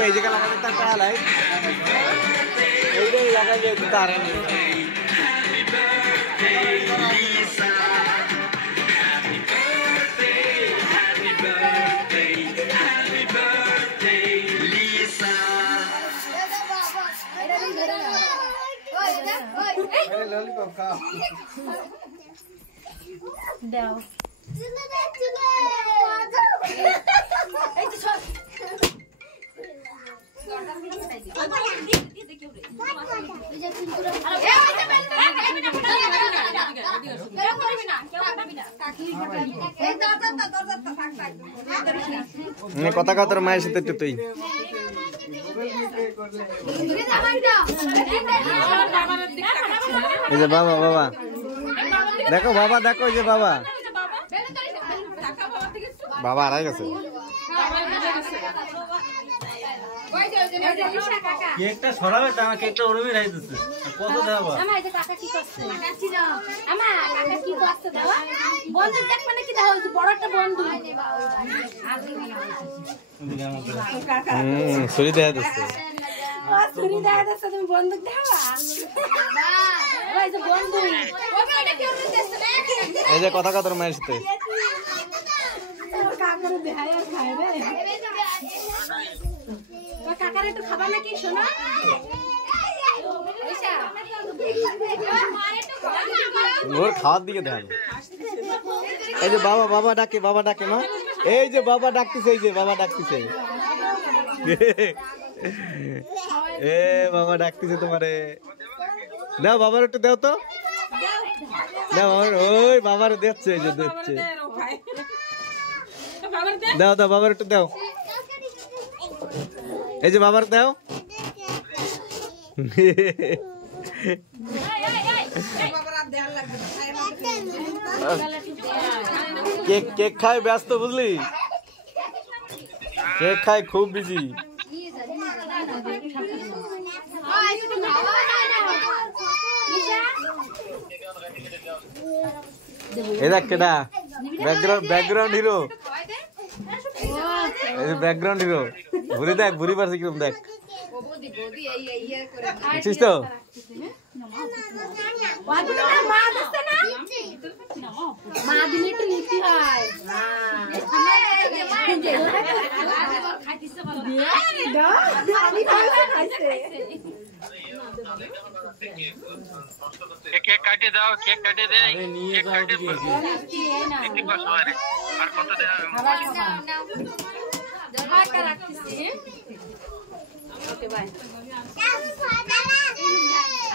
এই জায়গা লাগালে তার পালাই এইটাই লাগাইলে তার ললিপপ খাও দাও কথা কথা তোর মায়ের সাথে তুই এই যে বাবা বাবা দেখো বাবা দেখো এই যে বাবা বাবা আড়াই গেছে কেকটা সরাবে তো আমার কেকটা ওরমই রাইতেছে কত দেবো আমা এই যে কাকা কি করছে আমা কাকা কি করছে দাও বন্ধু দেখ মানে কি দাও বড় একটা বন্ধু ছুরি দেয়া দিচ্ছে ছুরি দেয়া দিচ্ছে তুমি বন্দুক দাও ওই যে বন্ধু ওটা কেউ দিতেছ না এই যে কথা কথা মায়ের সাথে কাকার দেখায় আর খায় রে তো কাকার একটু খাবা নাকি শোনা ওর খাওয়ার দিকে দেখান এই যে বাবা বাবা ডাকে মা এই যে বাবা ডাকতেছে এই যে বাবা ডাকতেছে এ বাবা ডাকতেছে তোমারে দাও বাবার একটু দাও তো দাও ওই বাবার দিচ্ছে এই যে দিচ্ছে দাও দাও বাবার একটু দাও এই যে বাবার দাও কেক কেক খায় ব্যস্ত বুঝলি কেক খায় খুব বিজি এই দেখ কেডা ব্যাকগ্রাউন্ড হিরো ব্যাকগ্রাউন্ড হিরো ঘুরে দেখ ঘুরি পারছে কিরকম দেখ বুঝছিস তো মা দিলে একটু নিতে হয় কেক কাটে দাও কেক কাটে দে কেক কাটে একটু কষ্ট হয় আর কত দেয়া ওকে বাই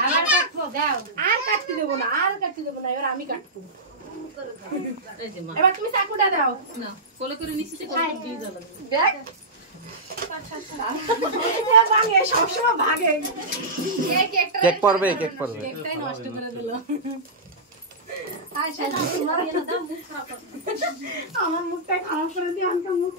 আর কাটবো দাও আর কাটতে দেবো না এবার আমি কাটবো এবার তুমি চাকুটা দাও না কোলে করে নিচে দিয়ে দাও দেখ ভাগে সবসময় ভাগে কেক পড়বে কেকটাই নষ্ট করে দিল আমার মুখটা খারাপ করে দিয়ে আমি মুখ